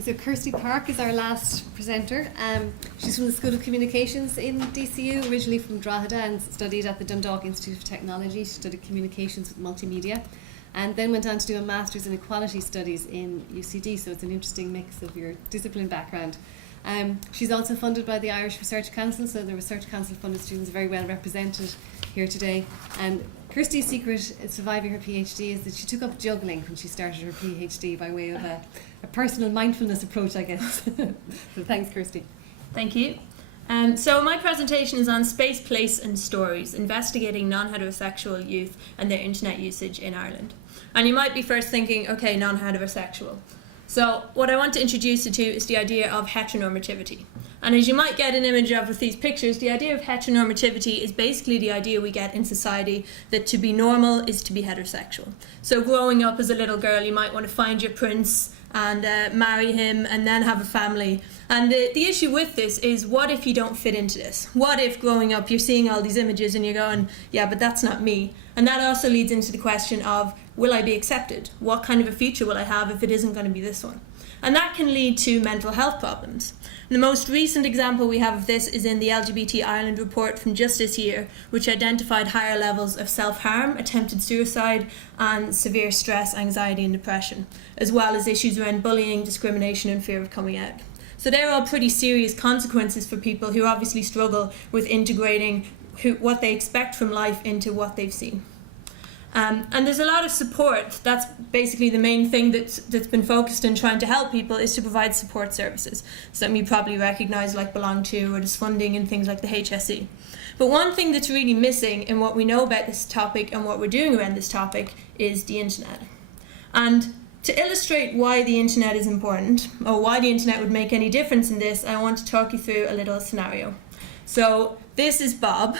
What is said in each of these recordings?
So Kirsty Park is our last presenter. She's from the School of Communications in DCU, originally from Drogheda, and studied at the Dundalk Institute of Technology. She studied communications with multimedia, and then went on to do a Master's in Equality Studies in UCD, so it's an interesting mix of your discipline background. She's also funded by the Irish Research Council, so the Research Council funded students are very well represented here today. And Kirsty's secret in surviving her PhD is that she took up juggling when she started her PhD by way of a personal mindfulness approach, I guess. So thanks, Kirsty. Thank you. So my presentation is on space, place and stories, investigating non-heterosexual youth and their internet usage in Ireland. And you might be first thinking, okay, non-heterosexual. So what I want to introduce you to is the idea of heteronormativity. And as you might get an image of with these pictures, the idea of heteronormativity is basically the idea we get in society that to be normal is to be heterosexual. So growing up as a little girl, you might want to find your prince and marry him and then have a family. And the issue with this is, what if you don't fit into this? What if growing up you're seeing all these images and you're going, yeah, but that's not me? And that also leads into the question of, will I be accepted? What kind of a future will I have if it isn't going to be this one? And that can lead to mental health problems. And the most recent example we have of this is in the LGBT Ireland report from just this year, which identified higher levels of self-harm, attempted suicide, and severe stress, anxiety and depression, as well as issues around bullying, discrimination and fear of coming out. So they're all pretty serious consequences for people who obviously struggle with integrating what they expect from life into what they've seen. And there's a lot of support. That's basically the main thing that's been focused in trying to help people, is to provide support services. Some you probably recognise, like Belong To, or there's funding and things like the HSE. But one thing that's really missing in what we know about this topic and what we're doing around this topic is the internet. And to illustrate why the internet is important, or why the internet would make any difference in this, I want to talk you through a little scenario. So this is Bob,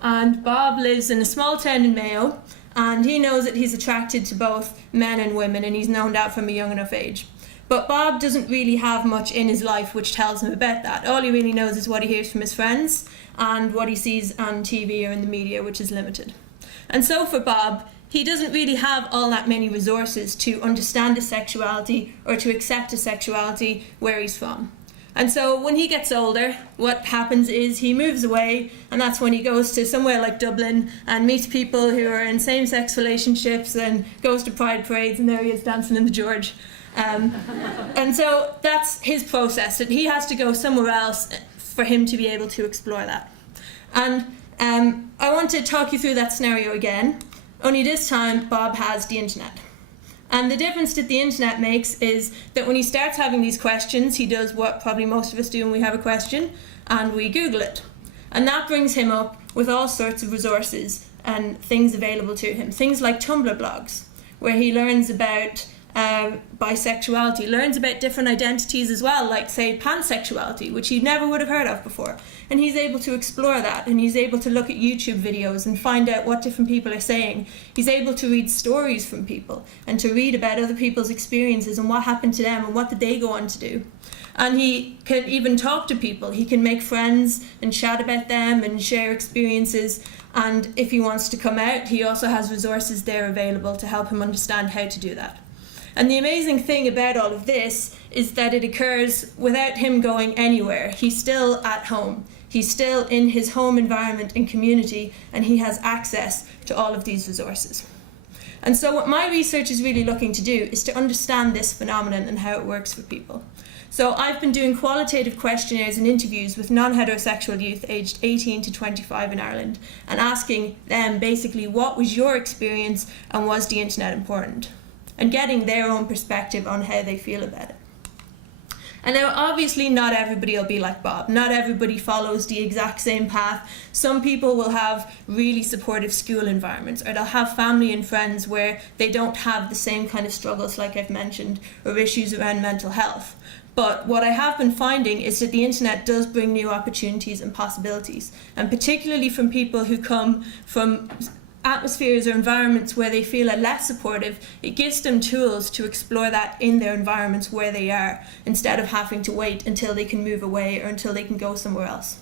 and Bob lives in a small town in Mayo, and he knows that he's attracted to both men and women, and he's known that from a young enough age. But Bob doesn't really have much in his life which tells him about that. All he really knows is what he hears from his friends and what he sees on TV or in the media, which is limited. And so for Bob, he doesn't really have all that many resources to understand his sexuality or to accept his sexuality where he's from. And so when he gets older, what happens is he moves away, and that's when he goes to somewhere like Dublin and meets people who are in same-sex relationships and goes to pride parades, and there he is dancing in the George. And so that's his process, that he has to go somewhere else for him to be able to explore that. And I want to talk you through that scenario again, only this time Bob has the internet. And the difference that the internet makes is that when he starts having these questions, he does what probably most of us do when we have a question, and we Google it. And that brings him up with all sorts of resources and things available to him. Things like Tumblr blogs, where he learns about bisexuality, learns about different identities as well, like say pansexuality, which he never would have heard of before. And he's able to explore that, and he's able to look at YouTube videos and find out what different people are saying. He's able to read stories from people and to read about other people's experiences and what happened to them and what did they go on to do. And he can even talk to people. He can make friends and chat about them and share experiences. And if he wants to come out, he also has resources there available to help him understand how to do that. And the amazing thing about all of this is that it occurs without him going anywhere. He's still at home. He's still in his home environment and community, and he has access to all of these resources. And so what my research is really looking to do is to understand this phenomenon and how it works for people. So I've been doing qualitative questionnaires and interviews with non-heterosexual youth aged 18 to 25 in Ireland, and asking them basically, what was your experience and was the internet important? And getting their own perspective on how they feel about it. And now obviously not everybody will be like Bob. Not everybody follows the exact same path. Some people will have really supportive school environments, or they'll have family and friends where they don't have the same kind of struggles like I've mentioned, or issues around mental health. But what I have been finding is that the internet does bring new opportunities and possibilities, and particularly from people who come from atmospheres or environments where they feel are less supportive, it gives them tools to explore that in their environments where they are, instead of having to wait until they can move away or until they can go somewhere else.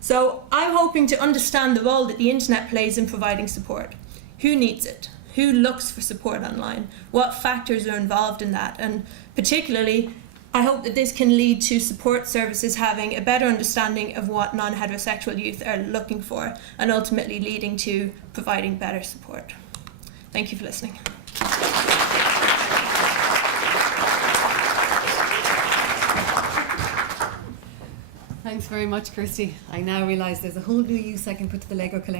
So I'm hoping to understand the role that the internet plays in providing support. Who needs it? Who looks for support online? What factors are involved in that? And particularly, I hope that this can lead to support services having a better understanding of what non-heterosexual youth are looking for, and ultimately leading to providing better support. Thank you for listening. Thanks very much, Kirsty. I now realise there's a whole new use I can put to the Lego collection.